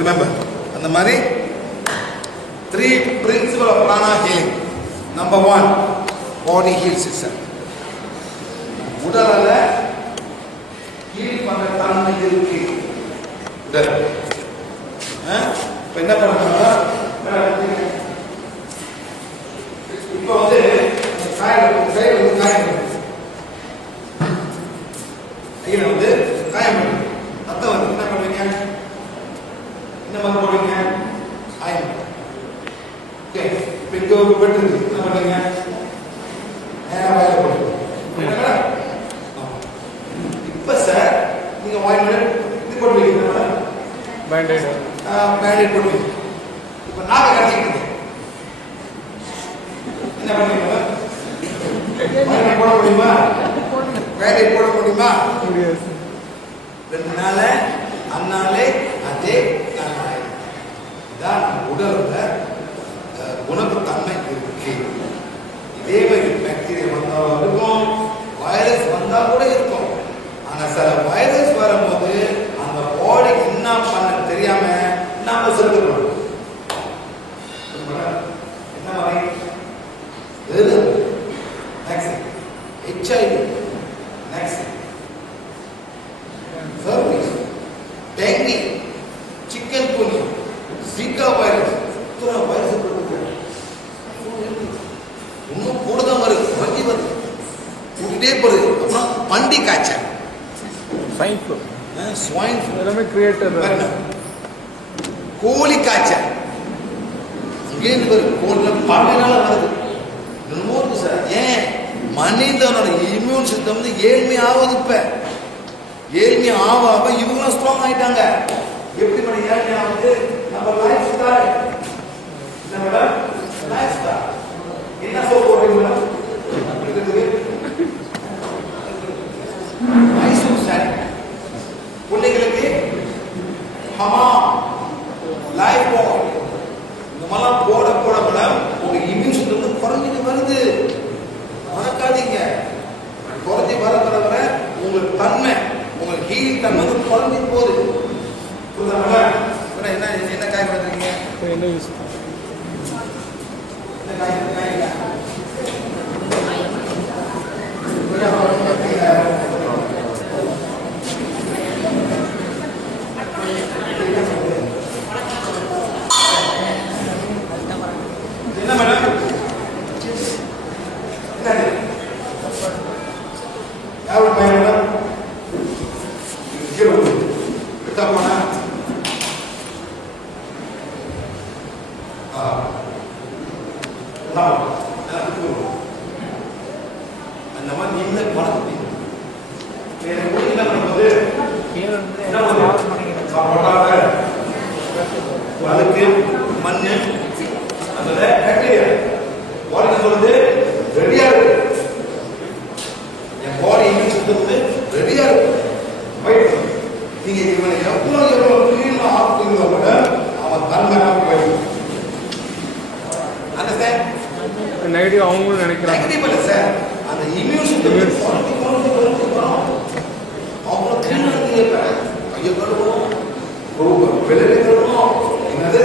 Remember, அந்த மாதிரி 3 principles of prana healing. Number 1, body heals itself. உடலால heel பண்ண தன்மை இருக்கு. உடல் இப்போ என்ன பண்ணுறாங்க, இப்போ வந்து காயம் கையில் வந்து காயம் பண்ணுது, ரத்தம் வந்து என்ன பண்ணுவீங்க, என்ன மாதிரி போடுவீங்க, ஆயம். ஓகே, இப்போ இங்கே ஒரு பெட் இருக்கு, என்ன பண்ணுவீங்க, நேராக வயல போடுவீங்க. இப்போ சார் நீங்கள் ஆயின்மெண்ட் இது போடுவீங்க, பேண்டேட் போடுவீங்க. இப்போ நாக்கை கட்டிக்கிட்டு என்ன பண்ணுவீங்க, ஆயின்மெண்ட் போட முடியுமா, பேண்டேட் போட முடியுமா, 2 நாள் அந்நாளே அதே நாள். இதான் உடல்ல உணவு தன்மை இருக்கு. இதே மாதிரி பாக்டீரியா வந்தாலும் இருக்கும், வைரஸ் வந்தா கூட இருக்கும். ஆனா சில வைரஸ் வரும்போது அந்த பாடி என்ன பண்ண தெரியாம நாம செலுத்தணும். என்ன மாதிரி HIV, சர்வீஸ், டெங்கி, சிக்கன் குனி, ஜிகா வைரஸ், இத்தனை வைரஸ் இன்னும் கூட தான் வருது, குறைஞ்சி வருது, கூட்டிகிட்டே போகுது. அப்புறம் பண்டி காய்ச்சல், ஸ்வைன் ஃப்ளூ, கோழி காய்ச்சல், இங்கேருந்து வருது, கோழில் பல்லினால வருது. என்னமோ இருக்கு சார். ஏன் மனிதனோட இம்யூன் சிஸ்டம் வந்து ஏழ்மையாவது. இப்ப ஏழ்மையா ஆவாம இவங்களும் ஸ்ட்ராங் ஆயிட்டாங்க. எப்படி மேடம் ஏழ்மையாவது, நம்ம லைஃப் ஸ்டைல், என்ன மேடம் லைஃப் ஸ்டைல், என்ன சொல்ல போறீங்க மேடம், மைசூர் ஸ்டைல் பிள்ளைங்களுக்கு ஹமா லைஃப் பாய் இந்த மாதிரிலாம் போட போட மேடம் உங்க இம்யூன் சிஸ்டம் வந்து குறைஞ்சிட்டு வருது. மறக்காதீங்க, குறைஞ்சி வர வர வர உங்களுக்கு தன்மை, உங்களுக்கு ஹீல் தன்மை வந்து குறைஞ்சி போகுது. என்ன என்ன காய் பண்ணுறீங்க, என்ன யூஸ், என்ன காய் என்ன மேடம், யாரோட பையன் மேடம், எடுத்தா போனா அந்த மாதிரி நீங்களே பழக்கப்பீங்க. என்ன பண்ணும்போது அதுக்கு மண் அந்த பாக்டீரியா பாடி சொல்லுது ரெடியா இருக்கு, என் பாடி இம்யூன் சிஸ்டம் வந்து ரெடியா இருக்கு. நீங்க இவனை எவ்வளவு கிளீனா ஆக்குறீங்களோ கூட அவன் தன்மையாக போயிடும். நெகட்டிவ் அவங்களும் நினைக்கிறாங்க. நெகட்டிவ் இல்லை சார், அந்த இம்யூன் சிஸ்டம் அவ்வளோ கிளீனா இருக்கீங்க. கையை கழுவணும், வெளியே கழுவணும், என்னது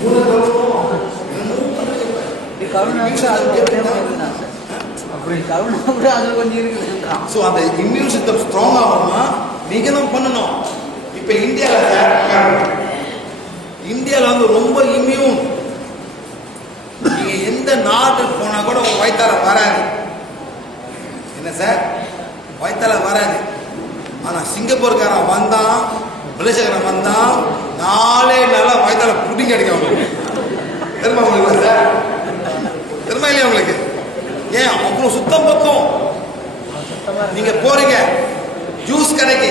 மூணு கழுவணும், ஸோ அந்த இம்யூன் சிஸ்டம் ஸ்ட்ராங் ஆகணும்னா நீங்க தான் பண்ணணும். இப்போ இந்தியாவில் வந்து ரொம்ப இம்யூன், நீங்க எந்த நாட்டுக்கு போனா கூட உங்க வயிற்றால வராது. என்ன சார், வயிற்றால வராது. ஆனா சிங்கப்பூர்காரன் வந்தான், மலேசியாக்காரன் வந்தான், 4 நாளா வயிற்றால புட்டிங் அடிக்க தெரியுமா உங்களுக்கு சார், தெரியுமா இல்லையா உங்களுக்கு? ஏன் அவ்வளோ சுத்தம் பக்கம். நீங்க போறீங்க ஜூஸ் கடைக்கு,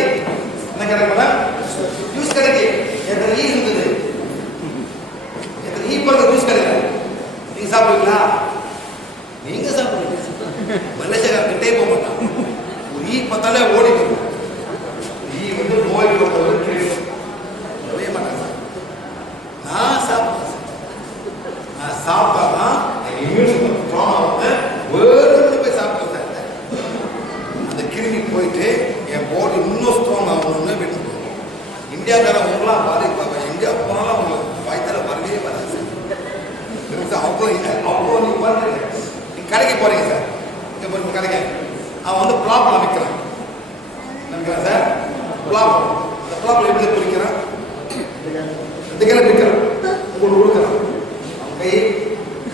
என்ன கிடைக்கும், ஜூஸ் கடைக்கு எத்தனை ஈ இருக்குது, எத்தனை ஈ போடுற ஜூஸ் கடையில நீங்க சாப்பிடுவீங்களா? நீங்க சாப்பிடுவீங்க. மலேசியா கிட்டே போக மாட்டான், ஒரு ஈ பார்த்தாலே ஓடி போகும். ஈ வந்து நோய் மாட்டாங்க. நான் சாப்பிடுவேன், நான் சாப்பிட்டாதான் இம்யூன் சிஸ்டம் ஸ்ட்ராங் ஆகுது. போய் சாப்பிட்டு அந்த கிருமி போயிட்டு என் பாடி இன்னும் ஸ்ட்ராங் ஆகணும்னு விட்டு இந்தியாக்காரன் உங்களா அதெல்லாம் வர எங்கே போனாலும் அவங்களுக்கு வயிற்றுல வரவே வராது சார். அவ்வளோ இல்லை அவ்வளோ நீங்கள் பாருங்க, நீங்கள் கடைக்கு போகிறீங்க சார், இங்கே போய் கடைக்கு அவன் வந்து ப்ளாப்பில் விற்கிறான் நினைக்கிறேன் சார். ப்ளாப் இந்த ப்ளாப்பில் எப்படி பிடிக்கிறான், இந்த கிளை பிடிக்கிறான், உங்களுக்கு கொடுக்குறான், அவன் கை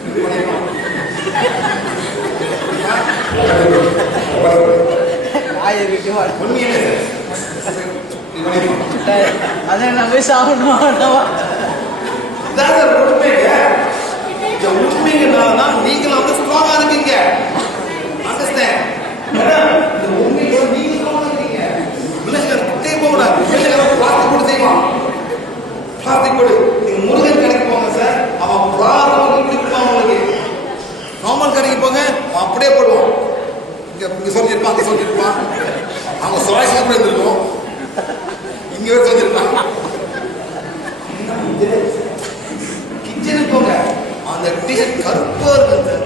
இப்படி பண்ணிடுவான். உண்மையிலே அதை நம்ம சாப்பிடணும். உண்மைங்கனாலதான் நீங்களும் வந்து ஸ்ட்ராங்கா இருக்கீங்க. அண்டர்ஸ்டாண்ட்? இந்த உண்மையோட நீங்க ஸ்ட்ராங்கா இருக்கீங்க. விளையாட கிட்டே போகக்கூடாது. விளையாட பிளாஸ்டிக் போட்டு செய்வான். பிளாஸ்டிக் போட்டு நீங்க முருகன் கடைக்கு போங்க சார், அவன் பிளாஸ்டிக் இப்படி கொடுப்பான் உங்களுக்கு. நார்மல் கடைக்கு போங்க, அவன் அப்படியே போடுவான். இங்க சொல்லியிருப்பான், அங்கே சொல்லியிருப்பான், அவங்க சுவாசி கூட இருந்திருக்கும், இங்கே சொல்லியிருப்பான். கிச்சனுக்கு போங்க, அந்த டிஷர்ட் கருப்பா இருக்கு சார்.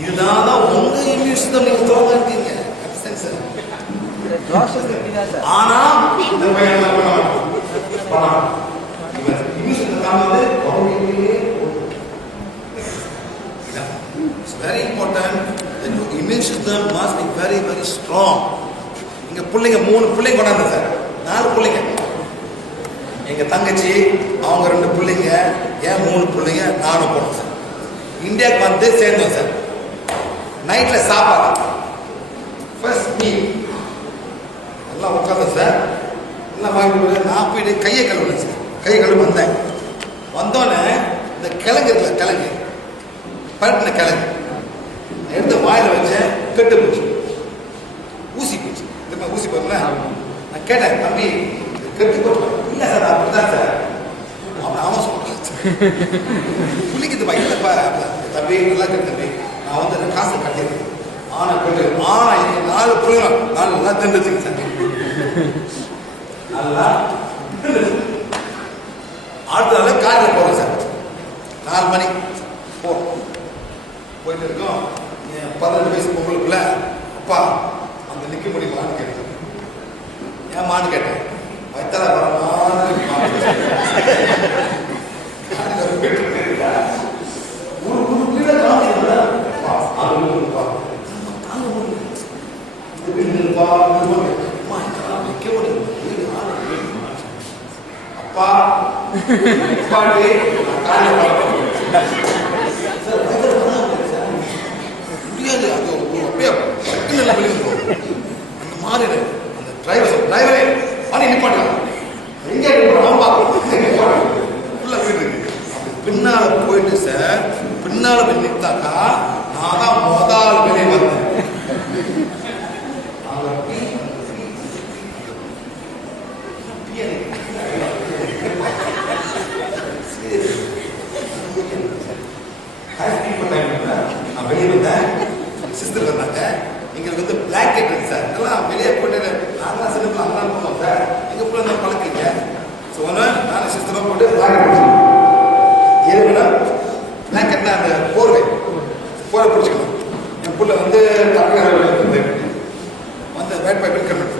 இதுதான் தான் உங்க இம்யூன் சிஸ்டம் நீங்க ஸ்ட்ராங்கா இருக்கீங்க. ஆனா இந்த பையன் என்ன பண்ணான், இம்யூன் சிஸ்டம் வந்து it's very important that your immune system must be very very strong. இங்க பிள்ளைங்க 3 பிள்ளைங்க கொண்டாங்க சார், 4 பிள்ளைங்க. எங்க தங்கச்சி அவங்க 2 பிள்ளைங்க, ஏன் 3 பிள்ளைங்க, நானும் போனோம் சார். இந்தியாவுக்கு வந்து சேர்ந்தோம் சார். நைட்ல சாப்பாடு ஃபர்ஸ்ட் மீல் எல்லாம் உட்காந்தோம் சார். எல்லாம் வாங்கிட்டு நான் போயிட்டு கையை கழுவுனேன் சார். கையை கழுவு வந்தோடனே இந்த கிழங்கு இருக்குல்ல, கிழங்கு பரட்டின கிழங்கு எடுத்து வாயில் வச்சேன், கெட்டு போச்சு, ஊசி போச்சு. இந்த மாதிரி ஊசி போடல. நான் கேட்டேன், தம்பி கெட்டு போட்டு, இல்லை சார் அப்படிதான் சார். அவன் சொல்றான், புளிக்குதுப்பா, இல்லைப்பா தம்பி, நல்லா கெட்டு தம்பி, நான் வந்து காசு கட்டிடுறேன். ஆனா கெட்டு, ஆனா இங்க 4 பிள்ளைங்க நல்லா திண்டுச்சுங்க சார், நல்லா அடுத்த நாள் காரில் போகிறேன் சார். 4 மணி போயிட்டு இருக்கோம். என் 18 வயசு பொங்கலுக்குள்ள, அப்பா அங்கே நிற்க முடியுமான்னு கேட்டேன். ஏமான்னு கேட்டேன். வயிற்றால வரமான அப்பா பாட்டு முடியாது. அது அப்படியே பட்டு நல்லா வெளியே வந்துடும். அந்த மாதிரி அந்த டிரைவரே பண்ணி நிப்பாட்டுவான். எங்கே அவன் பார்க்கணும் ஃபுல்லாக போயிட்டு இருக்கு. அப்படி பின்னால போயிட்டு சார், பின்னால போய் நிற்காக்கா நான் தான் முதல் வெளியே வந்தேன். நான் வெளியே வந்தேன், சிஸ்டர் வந்தாங்க. எங்களுக்கு வந்து பிளாங்கெட் இருக்கு சார், எல்லாம் வெளியே போட்டு நாங்களாம் சின்ன பிள்ளை அங்கெல்லாம் போனோம் சார். எங்கள் பிள்ளை தான் பழக்கிங்க. ஸோ ஒன்று நானும் சிஸ்டரும் போட்டு பிளாங்கெட் ஏன்னா பிளாங்கெட்னா அந்த போர்வை பிடிச்சிக்கணும். என் பிள்ளை வந்து வந்து வேட் பை பிடிக்கணும்.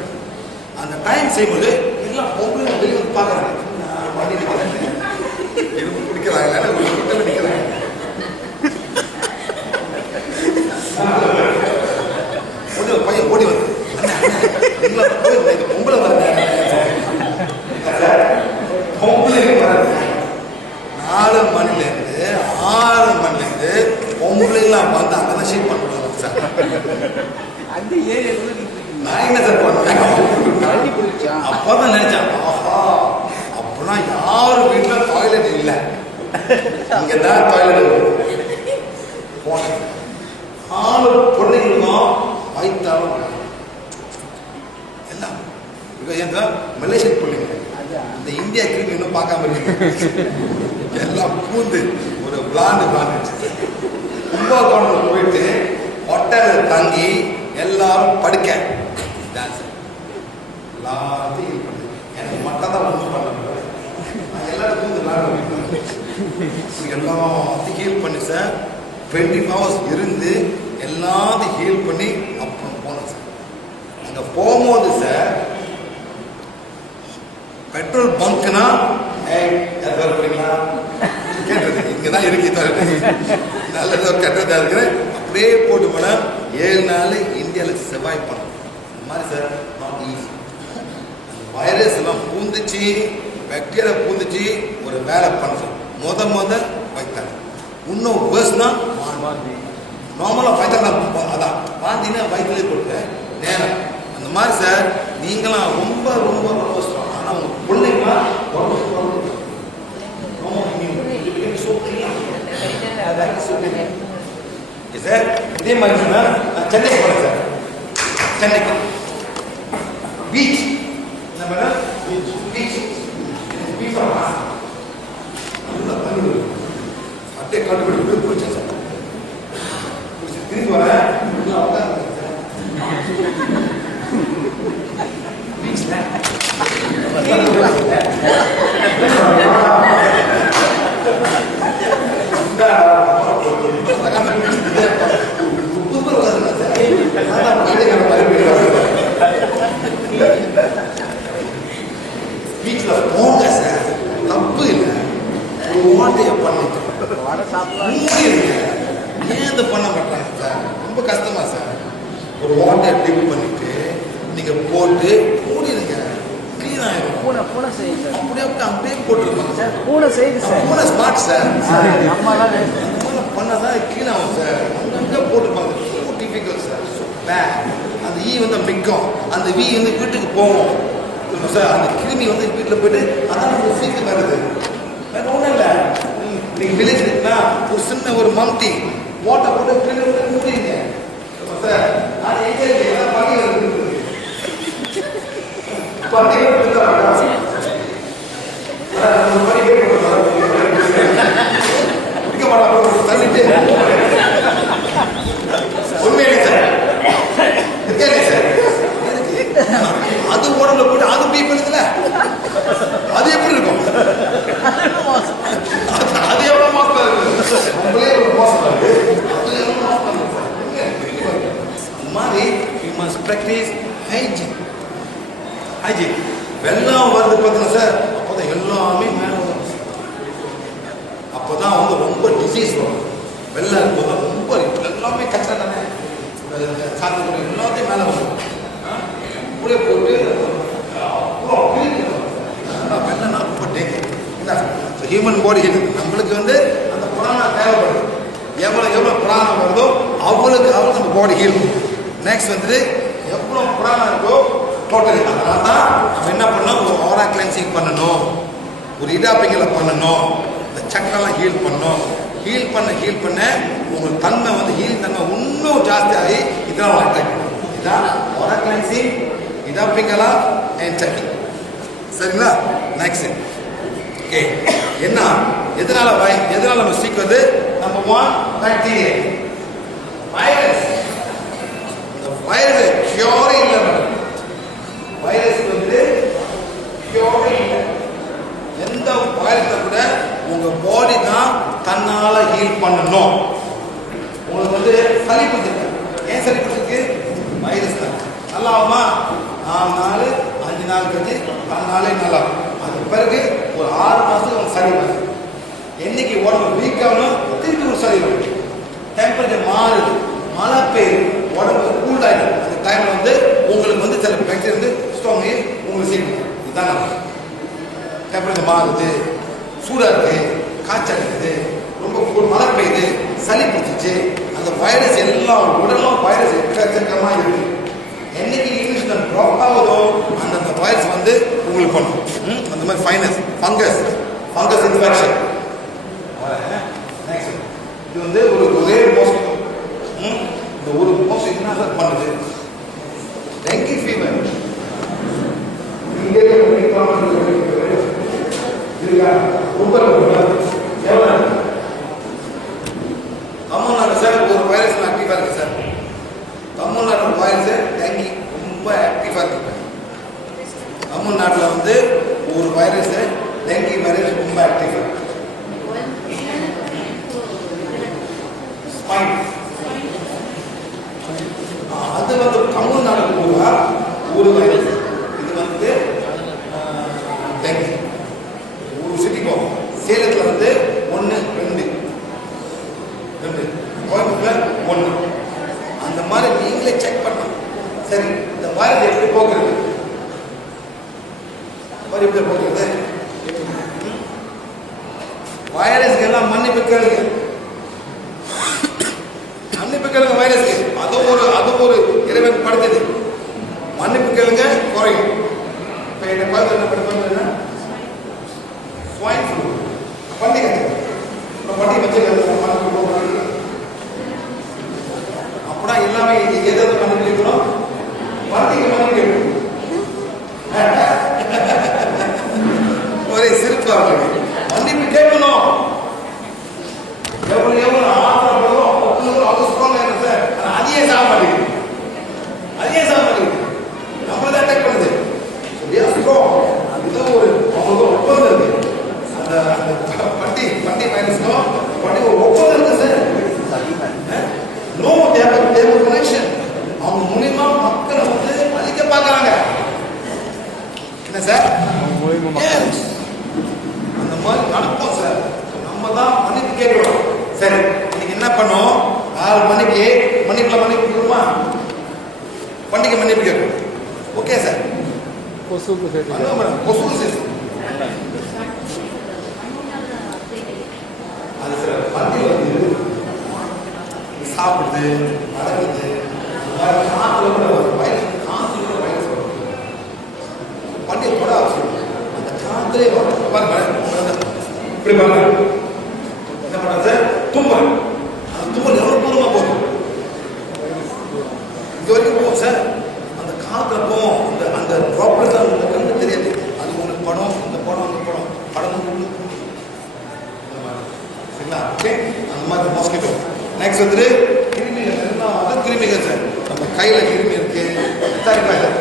அந்த டைம் செய்யும்போது எல்லாம் பொங்கல் வெளியே வந்து பார்க்குறாங்க. நான் வண்டி நிற்கிறேன், எதுவும் பிடிக்கிறாங்க, ஒரு நிற்கிறாங்க. பையன் ஓடி வந்து பொங்கலை வர பொங்கலே வராது. 4 மணிலேருந்து 6 மணிலேருந்து பொங்கலாம் வந்து அங்கெல்லாம் ஷீட் பண்ணுவாங்க சார். நான் என்ன சார் பண்ணேன், அப்பதான் நினைச்சேன், ஆஹா அப்படின்னா யாரும் வீட்டுல டாய்லெட் இல்லை, இங்கதான் டாய்லெட் போனேன். 4 பொண்ணுங்களுக்கும் வயிற்றாலும் எல்லாம் மலேசியன் பிள்ளைங்க. இந்த இந்தியா கிரிக்கெட் இன்னும் பார்க்காம இருக்கு. எல்லாம் பூந்து ஒரு பிளாண்டு கும்பகோணம் போயிட்டு ஹோட்டலில் தங்கி எல்லாரும் படுக்க எல்லாத்தையும் எனக்கு மட்டும் தான் ஒன்றும் பண்ண முடியாது. நான் எல்லாரும் பூந்து எல்லாத்தையும் ஹீல் பண்ணி சார் 20 hours இருந்து எல்லாத்தையும் ஹீல் பண்ணி அப்புறம் போனேன் சார். அங்கே போகும்போது சார் பெட்ரோல் பங்க்னா யார் போறீங்களா கேட்டது இங்கே தான் இருக்கு நல்லதோ கெட்டதாக இருக்குது அப்படியே போட்டு போனால் 7 நாள் இந்தியாவில் சர்வைவ் பண்ணும் இந்த மாதிரி சார் நாட் ஈஸி வைரஸ் எல்லாம் பூந்துச்சு பாக்டீரியா பூந்துச்சு ஒரு வேலை பண்ணுறது முத வைத்தாங்க இன்னும் வேர்ஸ்னா நார்மலாக வைத்தாங்க அதான் வாந்தினா வயிற்றுலேயே போட்டு நேரம் அந்த மாதிரி சார் நீங்களாம் ரொம்ப ரொம்ப ரொம்ப ஸ்ட்ராங் ஆனால் உங்கள் பிள்ளைங்களாம் சார் இதே மாதிரி நான் சென்னைக்கு போகிறேன் சார் சென்னைக்கு பீச் என்ன பண்ண பீச் பீச் அப்படியே கட்டுப்படி பிடிச்சேன் சார் பிடிச்சி திரும்பி வரேன் பீச்சில் பீச்சில் போங்க சார் தப்பு இல்லை ஒரு வாட்டையை பண்ணிட்டு ஏன் இதை பண்ண மாட்டாங்க சார் ரொம்ப கஷ்டமா சார் ஒரு வாட்டை டிப் பண்ணிட்டு நீங்க போட்டு மூடிடுங்க க்ளீன் ஆயிடும் பூனை செய்யுது அப்படியே போட்டுருப்பாங்க சார் பூனை செய்யுது சார் பூனை ஸ்மார்ட் சார் நம்மளாம் பண்ணாதான் க்ளீன் ஆகும் சார் அங்கங்கே போட்டுருப்பாங்க so difficult sir so bad அந்த ஈ வந்து மிக்கும் அந்த வீ வந்து வீட்டுக்கு போகும் சார் அந்த கிருமி வந்து வீட்டில் போயிட்டு அதான் நம்ம சீக்கிரம் வருது வேற ஒன்றும் இல்லை நீங்கள் வில்லேஜ் இருக்குன்னா ஒரு சின்ன ஒரு மம்டி வாட்டர் போட்டு கிளீன் மூடிங்க சார் அது எங்கே இருக்கு எல்லாம் பண்ணி வருது தள்ளிட்டு உண்மையிலே சார் அது உடம்புல போட்டு அது பீப் இருக்குல்ல அது எப்படி இருக்கும் அது எவ்வளவு மோசமா இருக்கு உங்களே ஒரு மோசமா இருக்கு அது எவ்வளவு மோசமா இருக்கு அந்த மாதிரி we must practice hygiene வெள்ளம் வருது பார்த்தீங்கன்னா சார் அப்போதான் எல்லாமே மேலே வரும் அப்போதான் வந்து ரொம்ப டிசீஸ் வரும் வெள்ளம் இருக்கும்போது ரொம்ப எல்லாமே கச்சா தானே சாப்பிட்டு எல்லாத்தையும் மேலே வரும் அப்படியே போட்டு வெள்ளம்னா ரொம்ப டேஞ்சர் ஹியூமன் பாடி நம்மளுக்கு வந்து அந்த புராணம் தேவைப்படுது எவ்வளோ புராணம் வருதோ அவளுக்கு நம்ம பாடி ஹீல் நெக்ஸ்ட் வந்துட்டு எவ்வளோ புராணம் இருக்கோ டோட்டலி அதனால தான் நம்ம என்ன பண்ணோம் ஒரு ஆரா கிளென்சிங் பண்ணணும் ஒரு இடாப்பிங்களை பண்ணணும் இந்த சக்கரெல்லாம் ஹீல் பண்ணணும் ஹீல் பண்ண உங்களுக்கு தன்மை வந்து ஹீல் தன்மை இன்னும் ஜாஸ்தியாகி இதெல்லாம் அட்டாக் இதான் ஆரா கிளென்சிங் இடாப்பிங்களா அண்ட் சக்கிங் சரிங்களா நெக்ஸ்ட் ஓகே என்ன எதனால நம்ம சீக்கிறது நம்பர் 1 பாக்டீரியா வைரஸ் இந்த வைரஸ் கியூர் இல்லை வைரஸ் வந்து கியூர் இல்லை எந்த வைரஸை கூட உங்க பாடி தான் தன்னால ஹீல் பண்ணணும் உங்களுக்கு வந்து சளி பிடிச்சிருக்கு ஏன் சளி பிடிச்சிருக்கு வைரஸ் தான் நல்லா ஆகுமா 4 நாள் 5 நாள் கழிச்சு தன்னாலே நல்லா அது பிறகு ஒரு 6 மாதத்துக்கு அவங்க சளி வரும் என்னைக்கு உடம்பு வீக் ஆகணும் திருப்பி ஒரு சளி வரும் டெம்பரேச்சர் மாறுது மழை பெய்யுது உடம்பு கூல் ஆகிடும் அந்த டைமில் வந்து உங்களுக்கு வந்து சில பாக்டீரியா வந்து ஸ்ட்ராங் உங்களுக்கு சீக்கிரம் இதுதான் டெம்பரேச்சர் மாறுது சூடாக இருக்குது காய்ச்சல் இருக்குது ரொம்ப மழை பெய்யுது சளி பிடிச்சிச்சு அந்த வைரஸ் எல்லாம் உடலும் வைரஸ் எக்கச்சக்கமாக இருக்குது என்னைக்கு இங்கிலீஷ் ட்ராப் ஆகுதோ அந்த வைரஸ் வந்து உங்களுக்கு பண்ணும் அந்த மாதிரி ஃபங்கஸ் இன்ஃபெக்ஷன் இது வந்து ஒரே மோஸ்கிட்டோ இந்த ஒரு மோஸ்கிட்டோ என்ன சார் பண்ணுது டெங்கி ஃபீவர் தமிழ்நாடு சார் ஒரு வைரஸ் ஆக்டிவா இருக்கு சார் தமிழ்நாடு வைரஸ் டெங்கி ரொம்ப ஆக்டிவா இருக்கு தமிழ்நாட்டில் வந்து ஒரு வைரஸ் டெங்கி வைரஸ் ரொம்ப ஆக்டிவா இருக்கு அது வந்து தமிழ்நாடு ஒரு வைரஸ் இது வந்து டெங்கி வருது? வைரஸ்க்கு எல்லாம் மன்னிப்பு கேளுங்க, மன்னிப்பு கேளுங்க வைரஸ்க்கு. அது ஒரு இறைவன் படுத்தது. மன்னிப்பு கேளுங்க குறையும். இப்போ என்ன பார்த்து என்ன பண்ணுறதுன்னா ஸ்வைன் ஃப்ளூ பண்டிகை வச்சு அப்படின்னா எல்லாமே எதை பண்ணிக்கிறோம் பண்டிகை பண்ணிக்கிறோம். ஒரே சிரிப்பு அவர்களுக்கு. மன்னிப்பு கேட்கணும். எவ்வளவு ஆத்திரப்படுறோம் அவங்க சொல்லுவாங்க சார், அதையே சாக மாட்டேங்குது, நம்மள தான் அட்டாக் பண்ணுது. இது ஒரு அவங்களுக்கு ஒப்பந்தம் இருக்கு. அந்த பண்டி மைனஸ்க்கும் பண்டி ஒரு ஒப்பந்தம் இருக்கு சார். நோ தேவை கனெக்ஷன். அவங்க மூலியமா மக்களை வந்து அழிக்க பார்க்கறாங்க. என்ன சார்? அந்த மாதிரி நடக்கும் சார். நம்ம தான் மன்னிப்பு கேட்கணும். சரி, இன்னைக்கு என்ன பண்ணோம்? 6 மணிக்கு மன்னிப்பு கொடுமா, பண்டிகை மன்னிப்பு கேட்கணும். Okay sir. கொசுக்கு சேர்த்து கொசு சேர்த்து அது சார் பண்டி வந்து சாப்பிடுது, வளருது, காத்துல கூட வைரஸ், காத்துல கூட வைரஸ் வரும். பண்டிகை கூட அவசியம். அந்த காத்திலே வரும் பாருங்க. இப்படி பாருங்க, என்ன பண்றது சார்? தும்மல். அந்த தும்மல் எவ்வளவு தூரமா போகும்? இது வரைக்கும் போகும் சார். அந்த காத்துல போகும். அந்த ட்ராப்லெட்ஸ் அந்த கண்ணு தெரியாது. அது உங்களுக்கு படம், இந்த படம், அந்த படம் சரிங்களா? ஓகே, அந்த மாதிரி மாஸ்கிட்டோ. நெக்ஸ்ட் வந்து கிருமிகள். எல்லாம் கிருமிகள் சார். நம்ம கையில கிருமி இருக்கு. சரிப்பா சார்.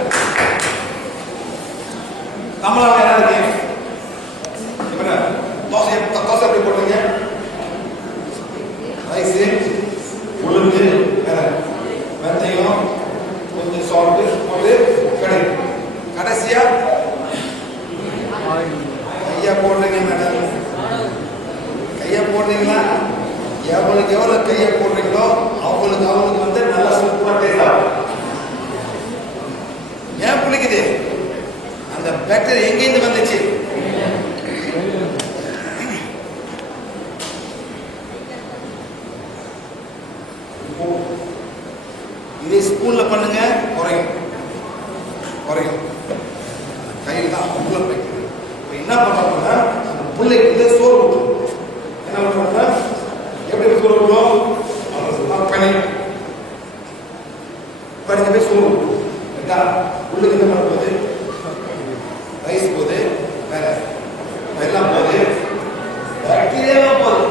தமிழாக என்ன இருக்கு? தோசை எப்படி போடுறீங்க? ரைஸ், உளுந்து, வெந்தயம், கொஞ்சம் சால்ட்டு போட்டு கடைசியா கையா போடுறீங்க மேடம். கையா போடுறீங்களா? எவ்வளவு கையை போடுறீங்களோ அவங்களுக்கு வந்து நல்லா சூப்பரா டேஸ்ட் ஆகும். ஏன் பிடிக்குது? அந்த பாக்டீரியா எங்கேருந்து வந்துச்சு? இதே ஸ்பூன்ல பண்ணுங்க, குறையும். கையில் தான் உள்ள வைக்கிறது. இப்போ என்ன பண்ணுறோம்னா அந்த பிள்ளைக்கு வந்து சோறு ஊற்றணும். என்ன பண்ணுறோம்னா எப்படி சோறு ஊற்றணும்? பனிங்க போய் சோறு ஊற்றணும். உள்ளுக்கு என்ன பண்ண போகுது? ரைஸ் போகுது, வேற எல்லாம் போகுது, பாக்டீரியா போகுது.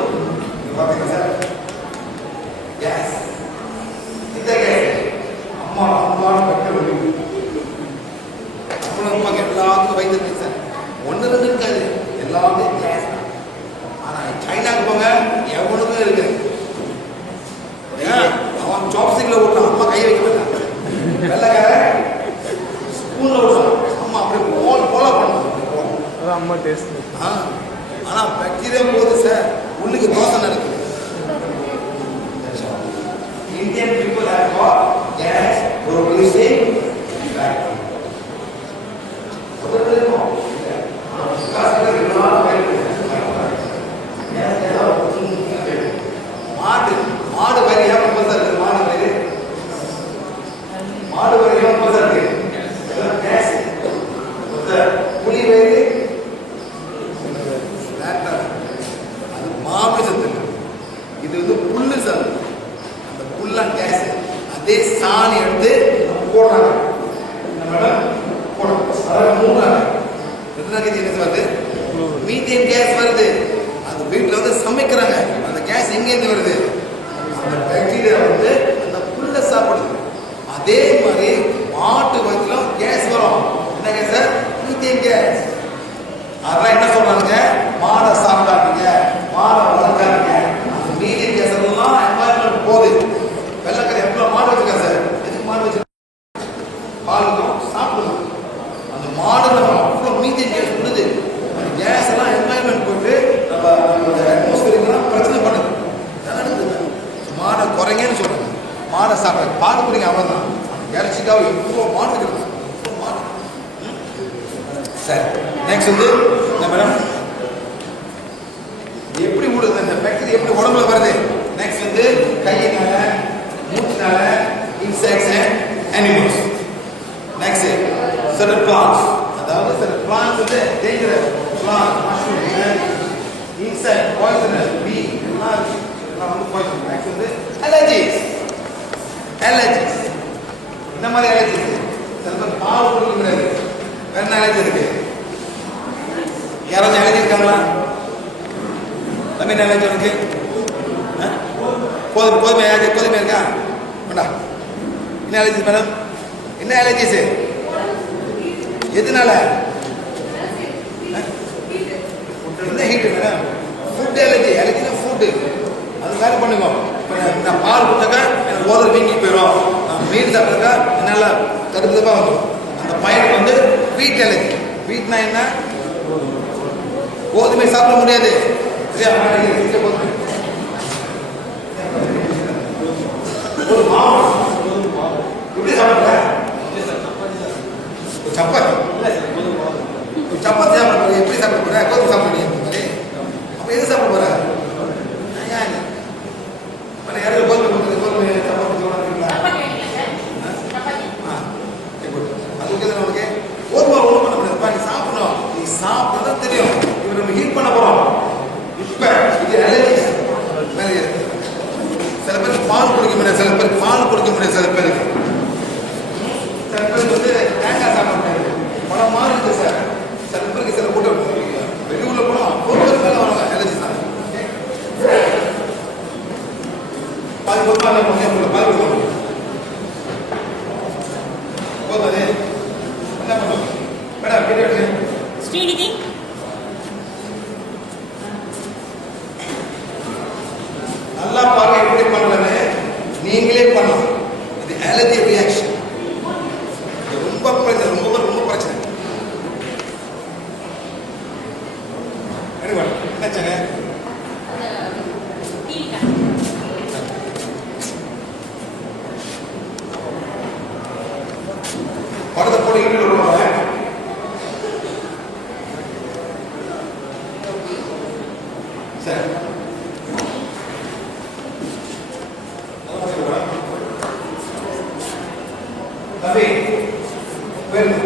பார்த்தீங்களா சார்? கேஸ். இந்த கேஸ் அம்மாவோட பெட்ரோல் வெளியே அம்மாக்கு எல்லாத்துக்கும் வைத்திருக்கு சார். 1-2 இருக்காது, எல்லாமே கேஸ் தான். ஆனால் சைனாக்கு போங்க, எவனுக்கும் இருக்கு. அவன் சாப்ஸ்டிக்ல ஓட்டுறான், அம்மா கையை வைக்க மாட்டான். வெள்ளக்கார ஸ்பூன்ல ஓட்டுறான், அம்மா அப்படியே போல பண்ணுவான். அம்மா டேஸ்ட். ஆனால் பாக்டீரியா போகுது சார். உள்ளுக்கு தோசை நடக்குது. Indian people have got gas producing factory. மாடு வரி ஏன் பசா இருக்கு? மாடு வரி ஏன் பசா இருக்கு? புலி வரி அது மாமிசத்து. இது வந்து புல்லு சார். அந்த புல்லாம் கேஸ். அதே சாணி எடுத்து போடுறாங்க. வருது மீத்தேன் கேஸ் வருது. அந்த வீட்டில் வந்து சமைக்கிறாங்க. அந்த கேஸ் எங்கேருந்து வருது? அந்த பாக்டீரியா வந்து அந்த புல்ல சாப்பிடுது. அதே மாதிரி மாட்டு வயிற்றுல கேஸ் வரும். என்ன கேஸ்? Methane case. அதெல்லாம் என்ன சொல்றாங்க? மாடை சாப்பிடாதீங்க, மாடை வளர்க்காதீங்க. அந்த மீத்தேன் கேஸ் எல்லாம் என்வாயர்மெண்ட் போகுது. வெள்ளக்கரை எவ்வளோ மாடு வச்சுருக்கேன் சார். எதுக்கு மாடு வச்சு? பாலுக்கும் சாப்பிடுவோம். அந்த மாடுல அவ்வளோ மீத்தேன் கேஸ் விடுது. அந்த கேஸ் எல்லாம் என்வாயர்மெண்ட் போட்டு நம்ம அட்மாஸ்பியருக்குலாம் பிரச்சனை பண்ணுது. மாடை குறைங்கன்னு சொல்றாங்க. மாடை சாப்பிட பால் குடிங்க, அவ்வளோதான். இறைச்சிக்காக எவ்வளோ மாடு இருக்கிறது. சரி, நெக்ஸ்ட் வந்து என்ன மேடம் எப்படி ஊடுது அந்த பாக்டீரியா எப்படி உடம்புல வருது? நெக்ஸ்ட் வந்து கையினால மூச்சுனால insects and animals. Next certain plants, அதாவது certain plants வந்து dangerous plant, mushroom, insect, poisonous, bee எல்லாம் வந்து poison. நெக்ஸ்ட் வந்து allergies. இந்த மாதிரி allergies சில பேர் பால் குடிக்கிறது வேற என்ன allergy இருக்கு? யாராவது allergy இருக்காங்களா? தம்பி என்ன allergy இருக்கு? கோதுமை இருக்கா? வேண்டாம். என்ன allergies மேடம்? என்ன allergies? எதனால? என்ன ஹீட் மேடம்? ஃபுட் அலர்ஜினா ஃபுட் அது வேற பண்ணுங்க. நான் பால் கொடுத்தாக்கா எனக்கு ஓதல் வீங்கி போயிடும். நான் மீன் சாப்பிட்டாக்கா என்னால் தடுப்புதப்பாக வந்துடும். அந்த பையனுக்கு வந்து வீட் அலர்ஜி. வீட்னா என்ன? கோதுமை சாப்பிட முடியாது. சரியா? கோதுமை ஒரு மாவு எப்படி சாப்பிட்ற? சப்பாத்தி சப்பாத்தி சாப்பிட போற எப்படி சாப்பிட போற? கோதுமை சாப்பிட முடியாது. அப்ப எது சாப்பிட போற? யாரும் கோதுமை கோதுமை சப்பாத்தி சொல்றாங்களா? அதுக்கு நமக்கு கோதுமை ஒன்றும் பண்ண முடியாது. நீ சாப்பிடணும். நீ சாப்பிட்டா தெரியும். இவர் நம்ம ஹீட் பண்ண போறோம். இப்ப இது அலர்ஜி. சில பேருக்கு பால் குடிக்க முடியாது. சில பேருக்கு பால் குடிக்க முடியாது. சில பேருக்கு வந்து தேங்காய் சாப்பிட முடியாது. பல மாதிரி இருக்கு சார். சில பேருக்கு சில கூட்டம் வெளியூர்ல போனோம் ஒரு பேர் மேல வராங்க அலர்ஜி சார். பாதி பொறுப்பா பால் கொடுக்கணும். போதாது என்ன பண்ணுவோம் மேடம்? கேட்டு ஸ்ரீநிதி நல்லா பாருங்க எப்படி பண்ணலன்னு நீங்களே பண்ணலாம். இது அலர்ஜி ரியாக்ஷன். ரொம்ப பிரச்சனை, ரொம்ப பிரச்சனை. என்னாச்சாங்க? படத்தை போட்டு இட்டு விடுவாங்க. சரி தம்பி வேணும்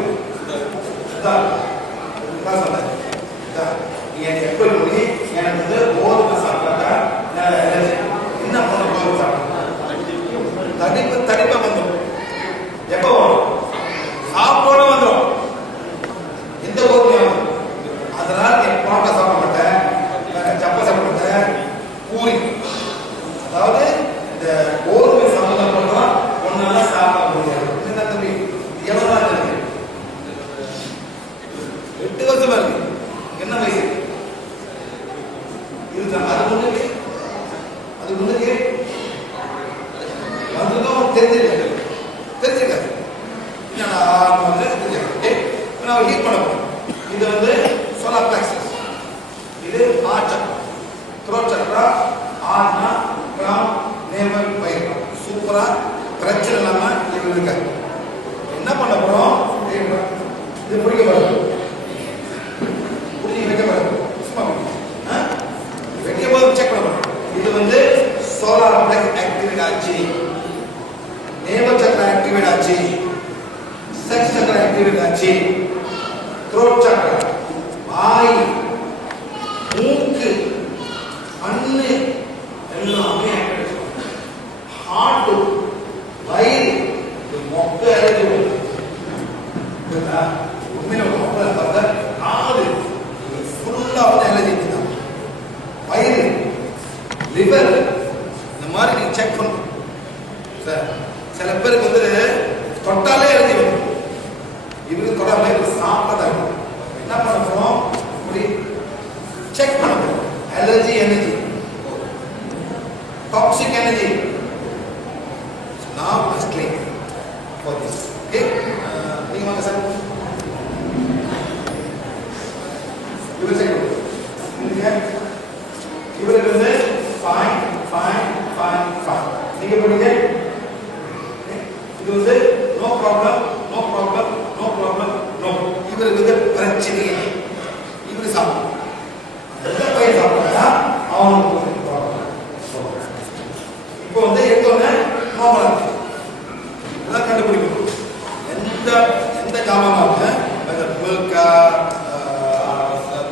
எப்ப பண்ணி எனக்கு வந்து கோதுமை சாப்பிட்டாக்கா என்ன பண்ண கோதுமை சாப்பிட்டா தடிப்பா வந்துடும். எப்ப வரும்? சாப்பிட்டோட வந்துடும். எந்த கோதுமையும் அதனால நீ பரோட்டா சாப்பிட மாட்டேன், சப்பா சாப்பிட மாட்டேன், பூரி. அதாவது இந்த கோதுமை சம்பந்தப்பட்டதான் ஒன்னால சாப்பிட முடியாது. என்ன தம்பி எவ்வளவு நாள் இருக்கு? 8 வருஷமா இருக்கு. என்ன வயசு இருக்கா? அது முன்னுக்கு வந்ததும் தெரிஞ்சிருக்காது. நான் ஹீட் பண்ண போறேன். இது வந்து சோலார் பிளெக்ஸஸ். இது ஆர்ட் சக்கரா, த்ரோட் சக்கரா, ஆர்னா கிராம் நேவல் பயிர். சூப்பரா பிரச்சனை இல்லாம இது இருக்காது. என்ன பண்ண போறோம்? இது பிடிக்க போறோம். புரிஞ்சு வைக்க போறோம். சும்மா வைக்கும் போது செக் பண்ண போறோம். இது வந்து சோலார் பிளெக்ஸ் ஆக்டிவேட் ஆச்சு, நேவல் சக்கரா ஆக்டிவேட் ஆச்சு, செக்ஸ் சக்கரா ஆக்டிவேட் ஆச்சு, த்ரோட் சக்கரா, வாய், மூக்கு, கண்ணு எல்லாமே ஆக்டிவேட். ஹார்ட், வயிறு, மொக்க அலர்ஜி உண்மையில மொக்க பார்த்தா காது ஃபுல்லா வந்து அலர்ஜி தான். வயிறு, லிவர், இந்த மாதிரி நீங்க செக் பண்ணணும் சார். சில பேருக்கு வந்து தொட்டாலே எழுதி வரும். இவருக்கு தொடாம சாப்பிட்டதாக என்ன பண்ண போறோம்? செக் பண்ண போறோம். Allergy energy, toxic energy. Now must clean for this. Okay? நீங்க வாங்க சார். இவர் செக் பண்ணுங்க. இவருக்கு வந்து fine. நீங்க பண்ணுங்க. இது வந்து no problem. இவருக்கு வந்து பிரச்சனை. இவரு சாப்பிட நார்மல் இப்போ வந்து எடுத்தோன்னே நார்மல் இதெல்லாம் கண்டுபிடிக்கணும். எந்த எந்த ஜாமான் அந்த மில்கா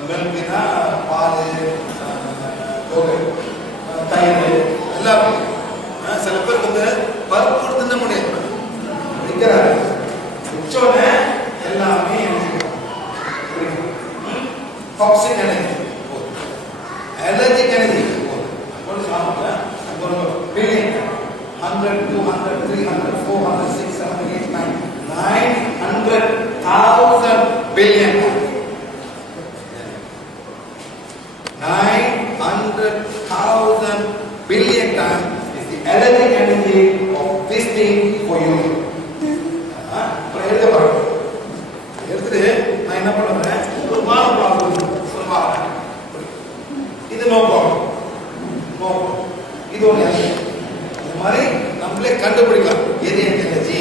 மில்க்னா பால் தயிர் எல்லாம் சில பேருக்கு வந்து பருப்பு தின்ன முடியாது நிற்கிறாரு உச்சோடனே எல்லாமே toxic energy allergic energy billion 100 200 300 400 600 800 900,000 billion 900,000 billion times is the allergic energy of this thing for you. எடுத்துட்டு நான் என்ன பண்ணுவேன் ஒரு வாழைப்பழம் சொல்லுவாங்க இது நோ ப்ராப்ளம் நோ இது ஒன்று இந்த மாதிரி நம்மளே கண்டுபிடிக்கலாம் எது எனர்ஜி.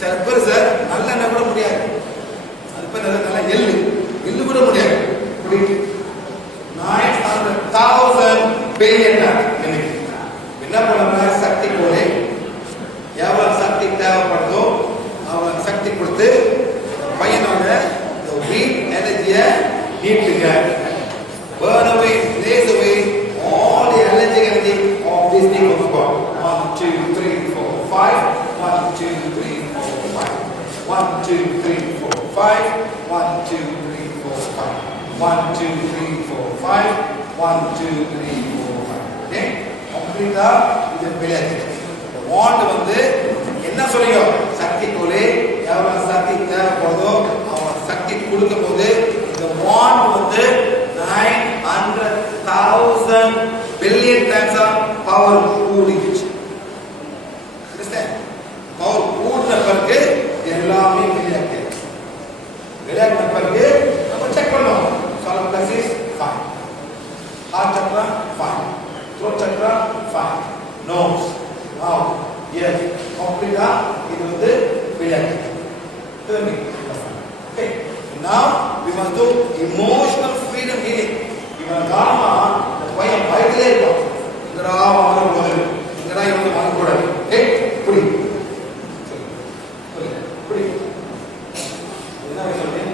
சில பேர் சார் நல்லெண்ணெய் கூட முடியாது அது பேர் நல்ல எள்ளு கூட முடியாது 900,000 billion எனக்கு என்ன பண்ணுவாங்க சக்தி போல எவ்வளவு சக்தி தேவைப்படுதோ அவ்வளவு சக்தி கொடுத்து பையனோட வீட் எனர்ஜியை நீட்டுங்க burn away blaze away all the allergic energy of this thing of God. 1 2 3 4 5 1 2 3 4 5 1 2 3 4 5 1 2 3 4 5 1 2 3 4 5 1 2 3 4 5 okay கம்ப்ளீட்டா இது விளையாட்டு. இந்த வாண்ட் வந்து என்ன சொல்லியோ சக்தி போலே எவ்வளவு சக்தி தேவைப்படுதோ அவ்வளவு சக்தி கொடுக்கும் போது இந்த வாண்ட் வந்து 900,000 billion times of power கூடிச்சு. understand power கூடின பிறகு எல்லாமே விளையாட்டு விளையாட்டு பிறகு நம்ம செக் பண்ணோம் solar plexus fine heart chakra fine throat chakra fine nose mouth ears complete இது வந்து விளையாட்டு. okay now we must do emotional freedom healing. இவன் காரணமா இந்த பையன் பயத்திலே இருக்கான் இங்கடா வாங்க போது இங்கடா இவங்க வாங்க கூடாது புடி புடி என்ன சொல்றேன்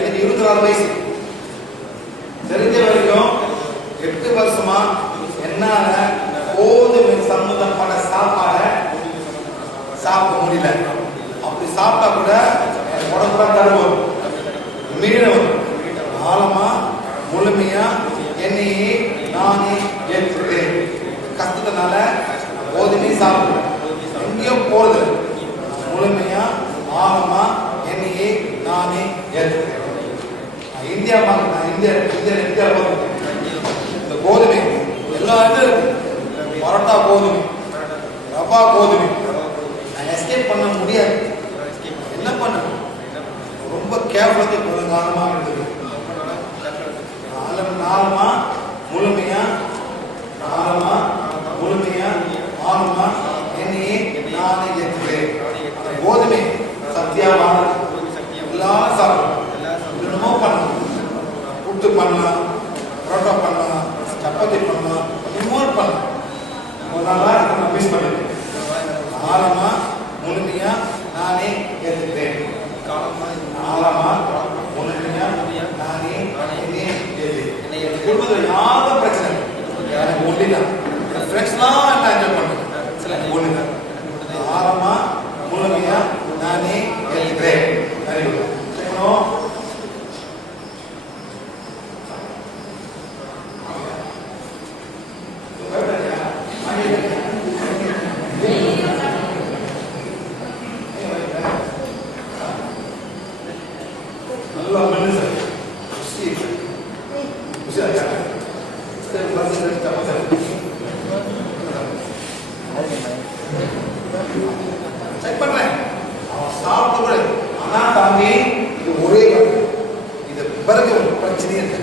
எனக்கு 24 வயசு தெரிஞ்ச வரைக்கும் 8 வருஷமா என்னால கோதுமை சம்பந்தப்பட்ட சாப்பாடை சாப்பிட முடியல. அப்படி சாப்பிட்டா கூட உடம்புல தருவோம் மீனவன் ஆழமா முழுமையா என்னையே நானே ஏற்றுக்கிறேன். கஷ்டத்தினால கோதுமை சாப்பிடுவேன் எங்கேயும் போறது முழுமையா ஆழமா என்னையே நானே ஏற்றுக்கிறேன். இந்தியா இந்தியா இந்த கோதுமை எல்லா இடத்துல இருக்கு. பரோட்டா கோதுமை ரவா கோதுமை நான் எஸ்கேப் பண்ண முடியாது. என்ன பண்ண ரொம்ப கேர்ஃபுல்லாக கொஞ்சம் காலமாக இருந்தது. நாளமா முழுமையா ஆழமா என்னையே நானே ஏற்றுக்கிறேன். கோதுமை சத்தியமான எல்லாரும் சாப்பிடலாம். என்னமோ பண்ணலாம், புட்டு பண்ணலாம், பரோட்டா பண்ணலாம், சப்பாத்தி பண்ணலாம், என்னமோ பண்ணலாம். ஒரு நாளா நான் மிஸ் பண்ணிட்டேன். ஆழமா முழுமையா நானே ஏற்றுக்கிறேன். ஆழமா முழுமையா நானே குடும்பத்தில் யாரும் பிரச்சனை எனக்கு ஒன்றிதான் ஃப்ரெண்ட்ஸ்லாம் நான் என்ஜாய் பண்ணுறேன் ஒன்றுதான். ஆழமா முழுமையா நானே ஏற்றுக்கிறேன். செக் பண்றேன் அவன் சாப்பிட்டு கூட ஆனா தாண்டி இது ஒரே இது பிறகு பிரச்சனையே இல்லை.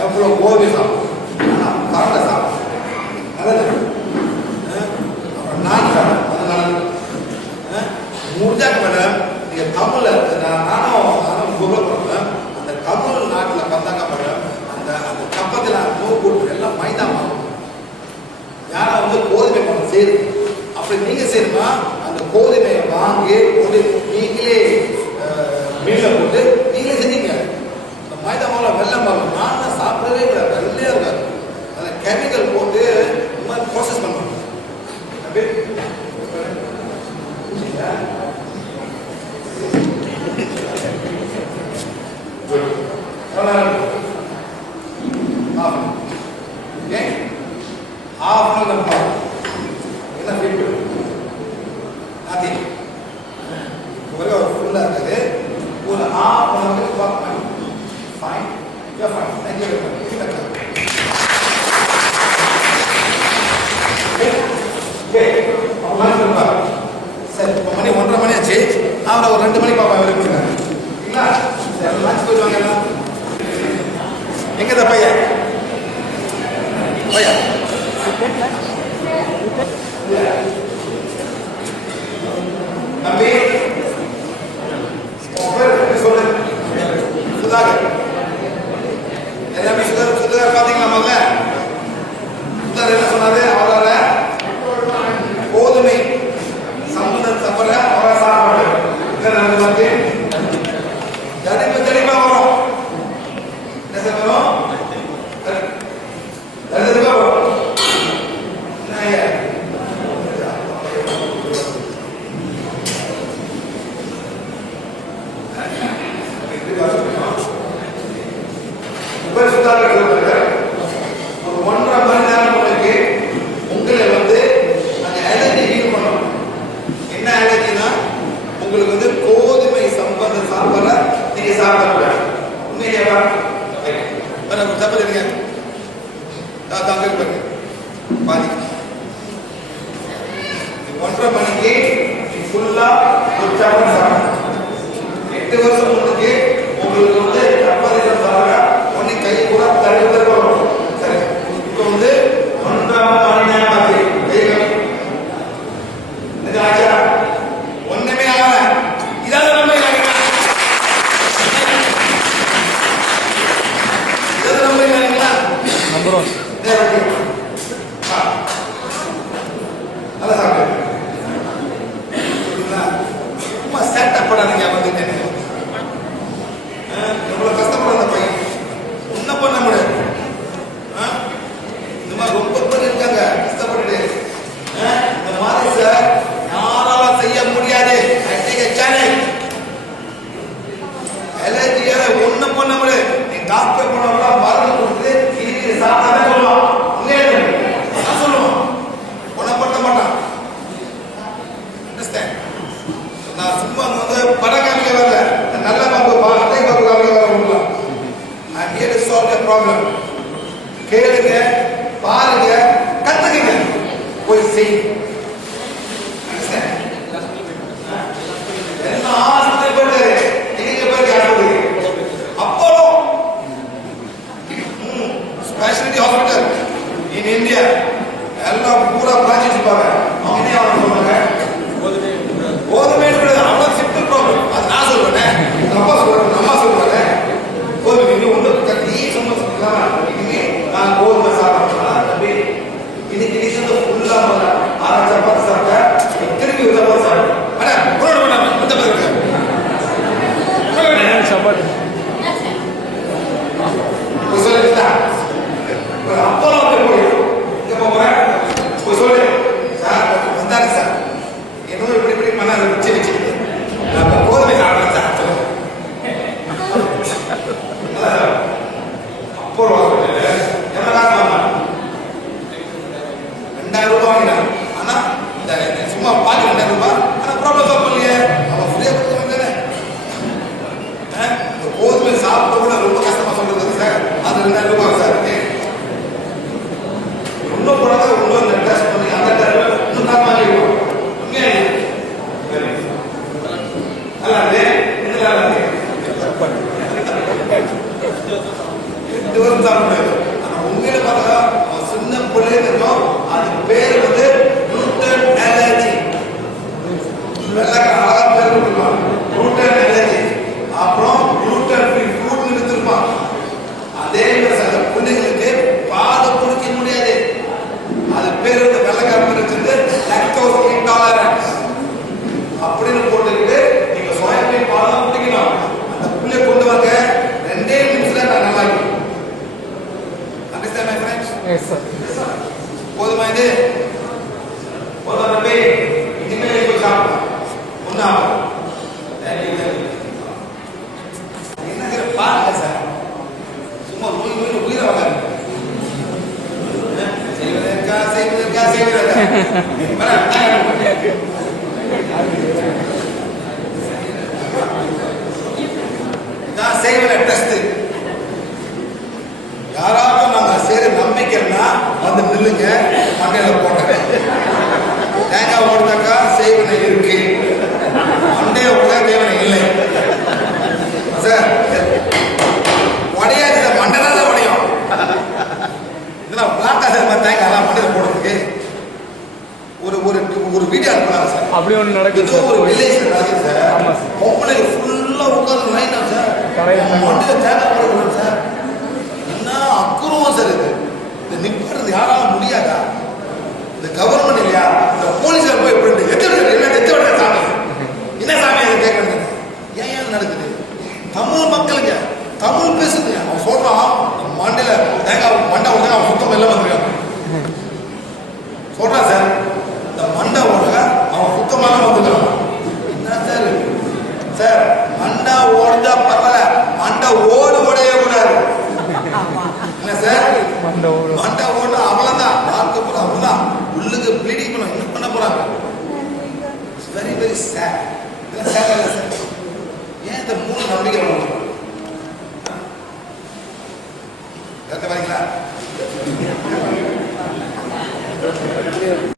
எவ்வளவு கோபி சாப்பிடும் காரண சாப்பிடும் நல்லது. அப்புறம் நான் சாப்பிடும் அது நல்லது. முடிஞ்சாக்க மேடம் நீங்க தமிழ்ல நானும் குருல போடுறேன். அந்த தமிழ் நாட்டில் பார்த்தாக்க மேடம் அந்த அந்த கப்பத்தில் உப்பு போட்டு எல்லாம் மைதா மாவு. யாரா வந்து கோதுமை மாவு செய்யுது. அப்படி நீங்க செய்யணுமா அந்த கோதுமையை வாங்கி ஒரு நீங்களே மீன்ல போட்டு நீங்களே செஞ்சீங்க. இந்த மைதா மாவுல வெள்ளம் மாவு நான் சாப்பிடவே இல்லை, வெள்ளையா இருக்காது. அதில் கெமிக்கல் போட்டு இந்த மாதிரி ப்ராசஸ் பண்ணுவாங்க. சரி, இப்போ மணி 1:30 மணி ஆச்சு. அவரை ஒரு 2 மணி பாப்பா விரும்புகிறேன். லஞ்ச் போயிடுவாங்க. எங்க இந்த பையன் பையன் தம்பி சொல்லு. சுதாகர் எல்லாமே சுதாகர் பாத்தீங்களா? முதல்ல சுதாகர் என்ன சொன்னாரு? அவரால் கோதுமை சம்பந்தம் தப்பல அவரை சாப்பாடு பார்த்து தெளிவா வரும். என்ன சார் வரும்? தெளிவா வரும். ஒரு 1.5 மணி நேரம் உங்களுக்கு உங்களை வந்து அந்த அலர்ஜி ஹீல் பண்ணணும். என்ன அலர்ஜினா உங்களுக்கு வந்து கோதுமை சம்பந்த சாப்பாடு நீங்க சாப்பிடக்கூடாது. உண்மையிலேவா? தப்பு இல்லைங்க. தாங்க பாருங்க பாதி 1:30 மணிக்கு ஃபுல்லா ஒரு சாப்பாடு சாப்பிடணும். 8 வருஷம் முன்னுக்கு உங்களுக்கு வந்து சப்பாத்தி சாப்பிட ஒண்ணு கை கூட தடுத்து வரும். சரி, இப்போ வந்து 1.5 மணி நேரம் ஆச்சு. இது ஆச்சா? ஒண்ணுமே ஆகல. இதாவது நம்ம நம்புறோம். நல்லா சாப்பிட்டு சும்மா செட்டப் பண்ணாதீங்க. வந்துட்டேன் எவ்வளவு கஷ்டப்பட அந்த பையன் ஒன்னும் பண்ண முடியாது. இந்த மாதிரி ரொம்ப பேர் இருக்காங்க கஷ்டப்பட்டு. இந்த மாதிரி சார் யாரால செய்ய முடியாது. அலர்ஜியால ஒண்ணும் பண்ண முடியாது. நீ டாக்டர் போனவங்களா மருந்து கொடுத்து இது சாப்பிடாத சொல்லுவான். சொல்லுவான் குணப்படுத்த மாட்டான். நான் சும்மா வந்து படம் காமிக்க வரல, நல்ல பாம்பு அட்டை பாம்பு காமிக்க வர முடியலாம். I'm here to solve your problem. கேளுங்க, பாருங்க, கத்துக்குங்க, போய் செய்யுங்க. என்ன ஆஸ்பத்திரி போயிட்டு நீங்க போய் ஆஸ்பத்திரி Apollo speciality hospital in India எல்லாம் பூரா பிரான்ச்சஸ் இருப்பாங்க. அவங்க என்ன சொல்றாங்க? கோதுமை அவ்வளோ சிம்பிள் ப்ராப்ளம். அது நான் சொல்றேன், அப்பா சொல்றேன், அம்மா சொல்றாங்க. கோதுமை ஒன்று கட்டி சும்மா சொல்லலாம். இன்னைக்கு நான் கோதுமை சாப்பிட்றேன் தம்பி. இன்னைக்கு நீ வந்து ஃபுல்லா 6 சப்பாத்தி சாப்பிட்டேன், திருப்பி ஒரு சப்பாத்தி சாப்பிட்டேன். சப்பாத்தி அப்போலாம் போய் சொல்லு சார் வந்தாரு சார் என்னவோ இப்படி பண்ண அதை வச்சு கோதுமை சாப்பிட்றேன் சார். அப்போ எவ்வளோ காசு வாங்கினான்? 2000 ரூபாய் வாங்கினான். ஆனா சும்மா பாதி 2000 ரூபாய். ஆனா ப்ராப்ளம் சால்வ் பண்ணலையே. அவன் ஃப்ரீயா கொடுக்க வேண்டியதானே. கோதுமை சாப்பிட கூட ரொம்ப கஷ்டமா சொல்றது சார். அது 2000 ரூபாய் சார். இன்னும் போனதா இன்னும் டெஸ்ட் பண்ணி அந்த இன்னும் தான் வாங்கிடுவோம். உண்மையில பார்த்தா சின்ன பிள்ளைங்க அது பேர் வந்து குளுட்டன் அலர்ஜி. அழகா பேர் கொடுப்பான் குளுட்டன் அலர்ஜி. அப்புறம் குளுட்டன் ஃப்ரீ ஃப்ரூட் எடுத்திருப்பான். அதே மாதிரி பிள்ளைங்களுக்கு இது ஒரு தம்பி இனிமேல் இப்போ சாப்பிடலாம் ஒன்றா என்ன பாருங்க சார் சும்மா உயிரை வராது செய்வதற்கா நான் செய்வன டெஸ்ட் யாராவது நாங்க செய்யற நம்பிக்கைன்னா வந்து நில்லுங்க மண்டையில போட்டேன் தேங்காய் ஓடுனாக்கா செய்வனை இருக்கு மண்டைய ஓட தேவனை இல்லை சார் உடையாது மண்டை தான் உடையும் இதெல்லாம் பிளாட்டா சார் தேங்காய் மண்டையில போடுறதுக்கு ஒரு ஒரு ஒரு வீடியோ அனுப்புறாங்க சார் அப்படி ஒன்று நடக்குது ஏதோ ஒரு வில்லேஜ்ல நடக்குது சார் ஆமாம் சார் பொம்பளை ஃபுல்லா உட்கார்ந்து லைனா சார் கரையை மண்டையில தேங்காய் போடுறோம் சார் என்ன அக்குறவும் சார் இது இந்த நிக்கிறது யாரால முடியாதா இந்த கவர்மெண்ட் இல்லையா இந்த போலீஸார் போய் எப்படி எத்த விட சாமி என்ன சாமி அதை கேட்கறது ஏன் ஏன் நடக்குது தமிழ் மக்களுக்கு தமிழ் பேசுதுங்க அவன் சொல்றான் மண்டையில தேங்காய் மண்டை உடனே அவன் சுத்தம் எல்லாம் வந்துருக்கான் சொல்றான் சார் இந்த மண்டை ஓட அவன் சுத்தமான வந்துக்கிறான் என்ன சார் சார் மண்டை ஓடுதா பரவாயில்ல மண்டை உடைய கூடாது என்ன சார் மண்டை ஓடு அவ்வளவுதான் பார்க்க போற அவ்வளவுதான் உள்ளுக்கு ப்ளீடிங் பண்ண என்ன பண்ண போறாங்க வெரி வெரி சேட் இதெல்லாம் சேட் இல்லை சார் ஏன் இந்த மூணு நம்பிக்கை வரீங்களா